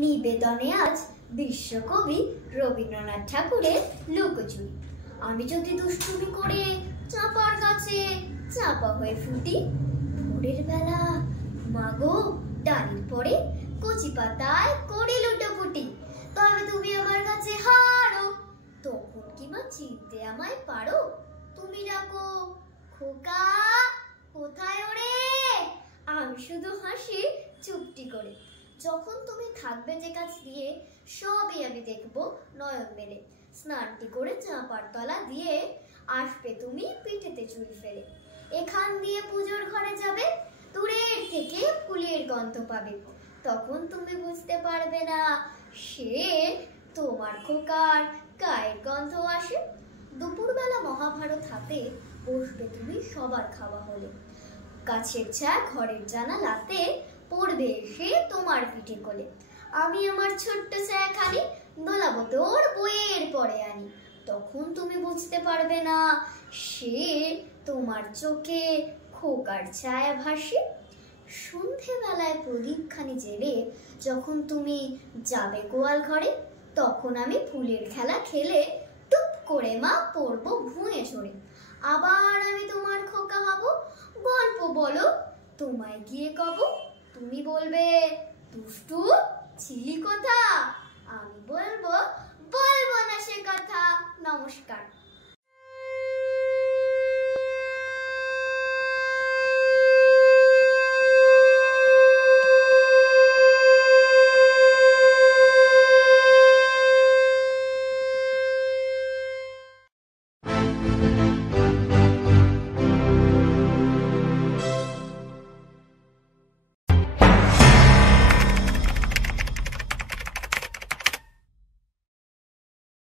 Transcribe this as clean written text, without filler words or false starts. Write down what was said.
নিবেদনে আজ বিশ্বকবি রবীন্দ্রনাথ ঠাকুরের লুকোচুরি। আমি যদি দুষ্টুমি করে চাপার কাছে চাপা হয়ে ফুটি, ভোরের বেলা মাগো ডালির পরে কচি পাতায় করে লুটোপুটি, তবে তুমি আমার কাছে হারো, তখন কি মা চিনতে আমায় পারো? তুমি ডাকো খোকা কোথায় ওরে, আমি শুধু হাসি চুপটি করে। যখন তুমি থাকবে যে কাজ দিয়ে, সবই আমি দেখবো নয়ন মেলে। স্নানটি করে চাঁপার তলা দিয়ে আসবে তুমি পিঠেতে চুল ফেলে। এখান দিয়ে পুজোর ঘরে যাবে, দূরের থেকে ফুলের গন্ধ পাবে। তখন তুমি বুঝতে পারবে না সে তোমার খোকার গায়ের গন্ধ আসে। দুপুরবেলা মহাভারত হাতে বসবে তুমি সবার খাওয়া হলে। গাছের চা ঘরের জানালাতে পড়বে এসে তোমার পিঠে কোলে। আমি আমার ছোট্ট ছায়াখানি দোলাবো তোর বইয়ের পরে আনি। তখন তুমি বুঝতে পারবে না সে তোমার চোখে খোকার ছায়া ভাসে। সন্ধেবেলায় প্রদীপখানি জেলে যখন তুমি যাবে গোয়াল ঘরে, তখন আমি ফুলের খেলা খেলে টুপ করে মা পড়বো ভুঁয়ে ঝরে। আবার আমি তোমার খোকা হব, গল্প বলো তোমায় গিয়ে কব। তুমি বলবে দুষ্টু ছিলি কোথা, আমি বলবো বলবো না সে কথা। নমস্কার।